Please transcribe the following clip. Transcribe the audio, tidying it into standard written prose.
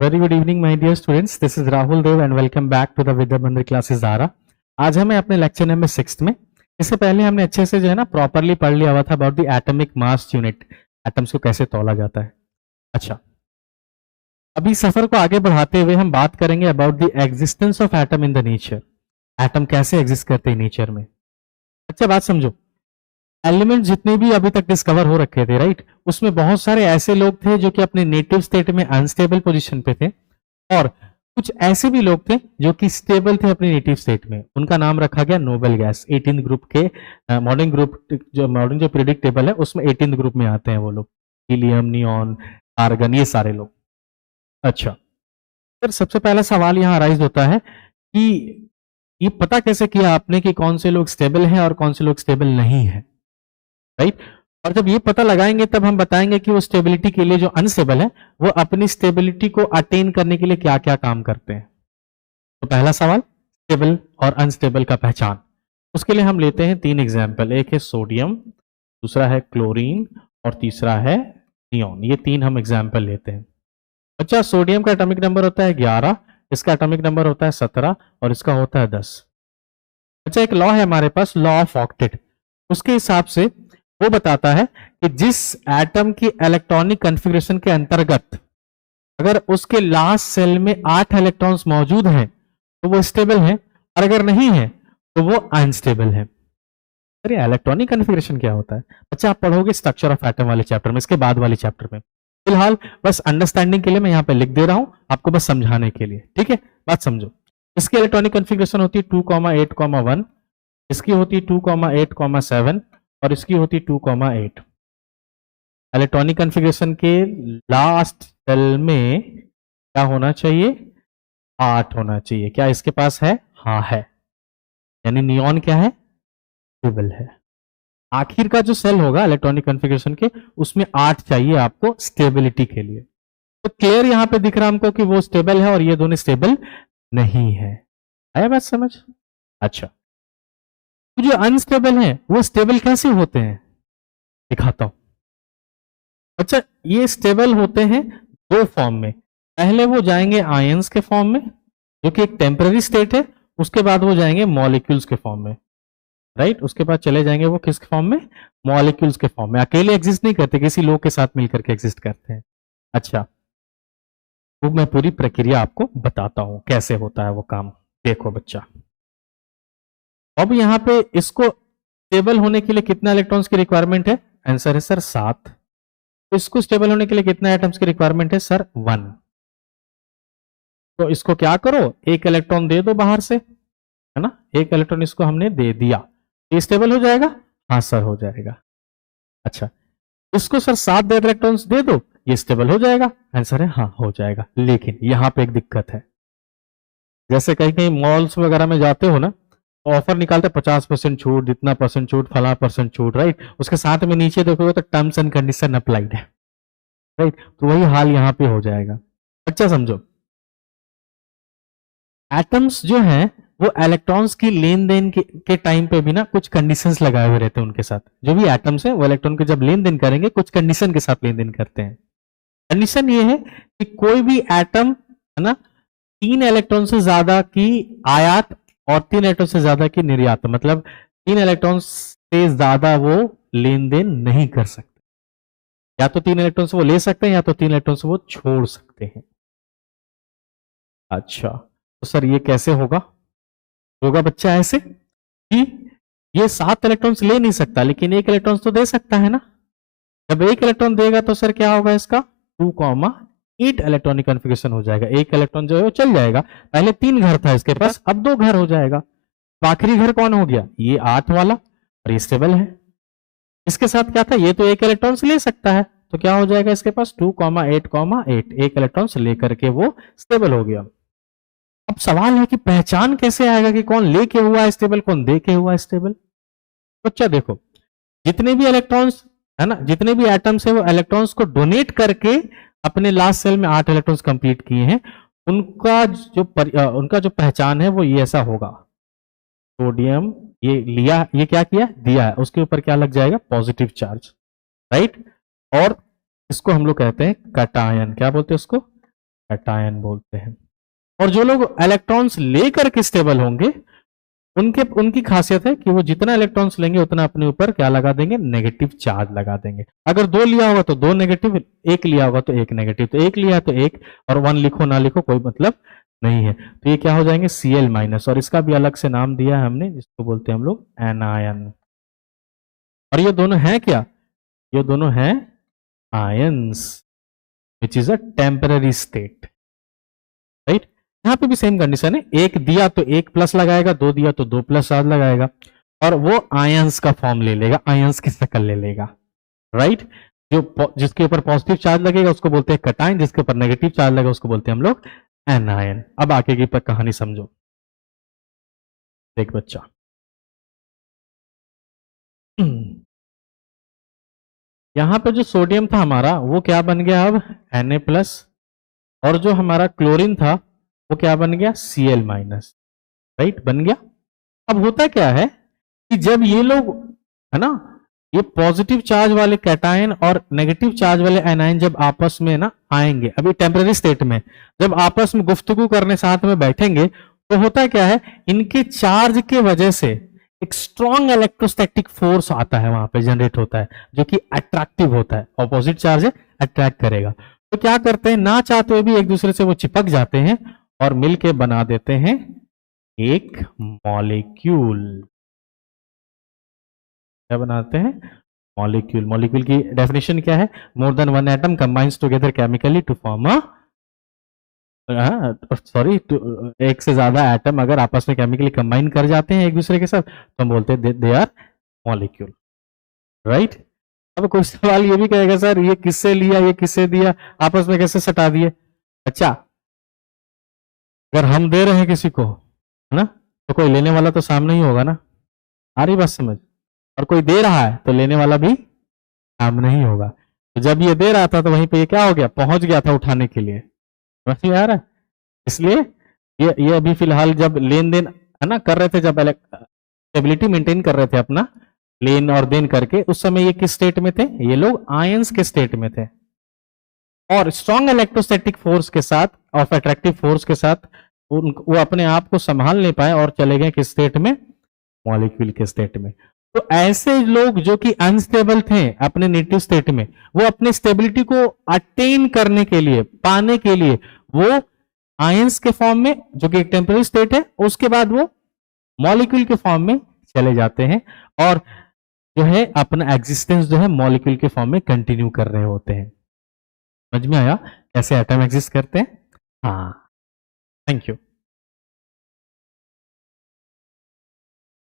Very good evening my dear students, this is Rahul Dev and welcome back to the Vidya Mandir classes धारा। आज हमें अपने lecture number 6 में, इससे पहले हमने अच्छे से जो है ना प्रॉपरली पढ़ लिया हुआ था about the atomic mass unit, atoms को कैसे तौला जाता है। अच्छा, अभी सफर को आगे बढ़ाते हुए हम बात करेंगे about the existence of atom in the nature. Atom कैसे एग्जिस्ट करते हैं नेचर में। अच्छा बात समझो, एलिमेंट जितने भी अभी तक डिस्कवर हो रखे थे, राइट, उसमें बहुत सारे ऐसे लोग थे जो कि अपने नेटिव स्टेट में अनस्टेबल पोजीशन पे थे, और कुछ ऐसे भी लोग थे जो कि स्टेबल थे अपने नेटिव स्टेट में। उनका नाम रखा गया नोबेल गैस। 18 ग्रुप के मॉडर्न ग्रुप, जो मॉडर्न जो पीरियडिक टेबल है उसमें 18 ग्रुप में आते हैं वो लोग, हीलियम, नियॉन, आर्गन, ये सारे लोग। अच्छा, फिर सबसे पहला सवाल यहाँ राइज होता है कि ये पता कैसे किया आपने कि कौन से लोग स्टेबल हैं और कौन से लोग स्टेबल नहीं है, राइट। और जब ये पता लगाएंगे तब हम बताएंगे कि वो स्टेबिलिटी के लिए जो अनस्टेबल है वो अपनी स्टेबिलिटी को अटेन करने के लिए क्या क्या काम करते हैं। तो पहला सवाल, स्टेबल और अनस्टेबल का पहचान। उसके लिए हम लेते हैं 3 एग्जाम्पल, एक है सोडियम, दूसरा है क्लोरीन और तीसरा है नियॉन। ये 3 हम एग्जाम्पल लेते हैं। अच्छा, सोडियम का एटॉमिक नंबर होता है 11, इसका एटॉमिक नंबर होता है 17 और इसका होता है 10। अच्छा, एक लॉ है हमारे पास, लॉ ऑफ ऑक्टेट। उसके हिसाब से वो बताता है कि जिस एटम की इलेक्ट्रॉनिक कॉन्फ़िगरेशन के अंतर्गत अगर उसके लास्ट सेल में 8 इलेक्ट्रॉन्स मौजूद हैं तो वो स्टेबल है, और अगर नहीं है तो वो अनस्टेबल है। अरे इलेक्ट्रॉनिक कॉन्फ़िगरेशन क्या होता है अच्छा, आप पढ़ोगे स्ट्रक्चर ऑफ एटम वाले चैप्टर में, इसके बाद वाले चैप्टर में। फिलहाल बस अंडरस्टैंडिंग के लिए मैं यहाँ पे लिख दे रहा हूं आपको, बस समझाने के लिए, ठीक है। बात समझो, इसकी इलेक्ट्रॉनिक कॉन्फ़िगरेशन होती है 2,8,1, इसकी होती है 2,8,7 और इसकी होती 2,8। इलेक्ट्रॉनिक कॉन्फ़िगरेशन के लास्ट सेल में क्या होना चाहिए, 8 होना चाहिए। क्या इसके पास है? हाँ है, यानी नियॉन क्या है, स्टेबल है। आखिर का जो सेल होगा इलेक्ट्रॉनिक कॉन्फ़िगरेशन के, उसमें 8 चाहिए आपको स्टेबिलिटी के लिए। तो क्लियर यहां पे दिख रहा हमको कि वो स्टेबल है और ये दोनों स्टेबल नहीं है। आया बात समझ? अच्छा, तो जो अनस्टेबल है वो स्टेबल कैसे होते हैं, दिखाता हूं। अच्छा, ये स्टेबल होते हैं 2 फॉर्म में। पहले वो जाएंगे आयंस के फॉर्म में, जो कि एक टेम्पररी स्टेट है। उसके बाद वो जाएंगे मॉलिक्यूल्स के फॉर्म में, राइट। उसके बाद चले जाएंगे वो किस फॉर्म में, मॉलिक्यूल्स के फॉर्म में। अकेले एग्जिस्ट नहीं करते, किसी लोग के साथ मिलकर के एग्जिस्ट करते हैं। अच्छा, वो मैं पूरी प्रक्रिया आपको बताता हूं कैसे होता है वो काम। देखो बच्चा, अब यहाँ पे इसको स्टेबल होने के लिए कितना इलेक्ट्रॉन्स की रिक्वायरमेंट है? आंसर है सर 7। तो इसको स्टेबल होने के लिए कितना एटम्स की रिक्वायरमेंट है? सर 1। तो इसको क्या करो, एक इलेक्ट्रॉन दे दो बाहर से, है ना। एक इलेक्ट्रॉन इसको हमने दे दिया, ये स्टेबल हो जाएगा? हाँ सर हो जाएगा। अच्छा, इसको सर 7 इलेक्ट्रॉन्स दे दो, ये स्टेबल हो जाएगा? आंसर है हाँ हो जाएगा। लेकिन यहां पे एक दिक्कत है, जैसे कहीं कहीं मॉल्स वगैरह में जाते हो ना, तो ऑफर निकालते 50% छूट, इतना परसेंट छूट, फला परसेंट छूट, राइट। उसके साथ में नीचे देखोगे तो टर्म्स एंड कंडीशन अप्लाइड है, राइट। तो वही हाल यहां पे हो जाएगा। अच्छा समझो, एटम्स जो हैं वो इलेक्ट्रॉन्स की लेन देन के टाइम पे भी ना कुछ कंडीशंस लगाए हुए रहते हैं उनके साथ। जो भी एटम्स है वो इलेक्ट्रॉन के जब लेन देन करेंगे कुछ कंडीशन के साथ लेन देन करते हैं। कंडीशन ये है कि कोई भी एटम, है ना, 3 इलेक्ट्रॉन से ज्यादा की आयात और 3 इलेक्ट्रॉन से ज्यादा की निर्यात, मतलब 3 इलेक्ट्रॉन से ज्यादा वो लेन देन नहीं कर सकते। या तो 3 इलेक्ट्रॉन से वो ले सकते हैं या तो 3 इलेक्ट्रॉन से वो छोड़ सकते हैं। अच्छा, तो सर ये कैसे होगा? होगा बच्चा ऐसे कि ये 7 इलेक्ट्रॉन्स ले नहीं सकता लेकिन 1 इलेक्ट्रॉन तो दे सकता है ना। जब 1 इलेक्ट्रॉन देगा तो सर क्या होगा इसका, 2,8 इलेक्ट्रॉनिक कॉन्फ़िगरेशन हो जाएगा। 1 इलेक्ट्रॉन जो है वो चल जाएगा। पहले 3 घर था इसके पास, अब 2 घर हो जाएगा। तो आखिरी घर कौन हो गया, ये 8 वाला, और ये स्टेबल है। इसके साथ क्या था, ये तो 1 इलेक्ट्रॉन ले सकता है, तो क्या हो जाएगा इसके पास 2,8,8, 1 इलेक्ट्रॉन लेकर के वो स्टेबल हो गया। अब सवाल है कि पहचान कैसे आएगा कि कौन लेके हुआ है स्टेबल, कौन दे के हुआ है स्टेबल। तो अच्छा देखो, जितने भी इलेक्ट्रॉन्स है ना, जितने भी एटम्स है वो इलेक्ट्रॉन्स को डोनेट करके अपने लास्ट सेल में 8 इलेक्ट्रॉन्स कंप्लीट किए हैं, उनका जो पहचान है वो ये ऐसा होगा। सोडियम ये लिया, ये क्या किया, दिया है, उसके ऊपर क्या लग जाएगा, पॉजिटिव चार्ज, राइट। और इसको हम लोग कहते हैं कटायन, क्या बोलते हैं उसको, कैटायन बोलते हैं। और जो लोग इलेक्ट्रॉन्स लेकर के स्टेबल होंगे उनकी खासियत है कि वो जितना इलेक्ट्रॉन्स लेंगे उतना अपने ऊपर क्या लगा देंगे, नेगेटिव चार्ज लगा देंगे। अगर 2 लिया होगा तो 2 नेगेटिव, 1 लिया होगा तो 1 नेगेटिव, तो 1 लिया तो 1 और 1 लिखो ना लिखो कोई मतलब नहीं है। तो ये क्या हो जाएंगे, Cl माइनस, और इसका भी अलग से नाम दिया है हमने, जिसको बोलते हैं हम लोग एनायन। और ये दोनों हैं क्या, ये दोनों हैं ions which is a temporary state, right. यहाँ पे भी सेम कंडीशन है, 1 दिया तो 1 प्लस लगाएगा, 2 दिया तो 2 प्लस चार्ज लगाएगा, और वो आयंस का फॉर्म ले लेगा, आयंस की शक्ल ले लेगा, राइट। जो जिसके ऊपर पॉजिटिव चार्ज लगेगा उसको बोलते हैं कैटायन, जिसके ऊपर नेगेटिव चार्ज लगेगा उसको बोलते हैं हम लोग एनायन। अब आगे की कहानी समझो। देख बच्चा, यहां पे जो सोडियम था हमारा वो क्या बन गया अब Na+, और जो हमारा क्लोरीन था वो क्या बन गया, Cl माइनस, राइट, बन गया। अब होता क्या है कि जब ये लोग, है ना, ये पॉजिटिव चार्ज वाले कैटायन और नेगेटिव चार्ज वाले एनायन जब आपस में ना आएंगे, अभी टेम्पररी स्टेट में, जब आपस में गुफ्तगू करने साथ में बैठेंगे, तो होता क्या है, इनके चार्ज के वजह से एक स्ट्रॉन्ग इलेक्ट्रोस्टैटिक फोर्स आता है, वहां पे जनरेट होता है, जो कि अट्रैक्टिव होता है, ऑपोजिट चार्ज है, अट्रैक्ट करेगा। तो क्या करते हैं, ना चाहते हुए भी एक दूसरे से वो चिपक जाते हैं और मिलके बना देते हैं एक मॉलिक्यूल। क्या बनाते हैं, मॉलिक्यूल। मॉलिक्यूल की डेफिनेशन क्या है, more than one atom combines together chemically to form a, sorry, एक से ज्यादा एटम अगर आपस में केमिकली कंबाइन कर जाते हैं एक दूसरे के साथ तो हम बोलते हैं दे आर मॉलिक्यूल, राइट। अब कोई सवाल ये भी कहेगा सर ये किससे लिया, ये किससे दिया, आपस में कैसे सटा दिए। अच्छा, अगर हम दे रहे हैं किसी को, है ना, तो कोई लेने वाला तो सामने ही होगा ना, आ रही बात समझ, और कोई दे रहा है तो लेने वाला भी सामने ही होगा। तो जब ये दे रहा था तो वहीं पे ये क्या हो गया, पहुंच गया था उठाने के लिए, समझ में आ रहा है। इसलिए ये अभी फिलहाल जब लेन देन, है ना, कर रहे थे, जब स्टेबिलिटी मेंटेन कर रहे थे अपना लेन और देन करके, उस समय ये किस स्टेट में थे, ये लोग आयंस के स्टेट में थे, और स्ट्रॉन्ग इलेक्ट्रोस्टैटिक फोर्स के साथ और अट्रैक्टिव फोर्स के साथ वो अपने आप को संभाल नहीं पाए और चले गए किस स्टेट में, मॉलिक्यूल के स्टेट में। तो ऐसे लोग जो कि अनस्टेबल थे अपने नेटिव स्टेट में, वो अपने स्टेबिलिटी को अटेन करने के लिए, पाने के लिए, वो आयंस के फॉर्म में, जो कि एक टेम्पररी स्टेट है, उसके बाद वो मॉलिक्यूल के फॉर्म में चले जाते हैं और जो है अपना एग्जिस्टेंस जो है मॉलिक्यूल के फॉर्म में कंटिन्यू कर रहे होते हैं। समझ में आया कैसे एटम एग्जिस्ट करते हैं। हाँ, थैंक यू।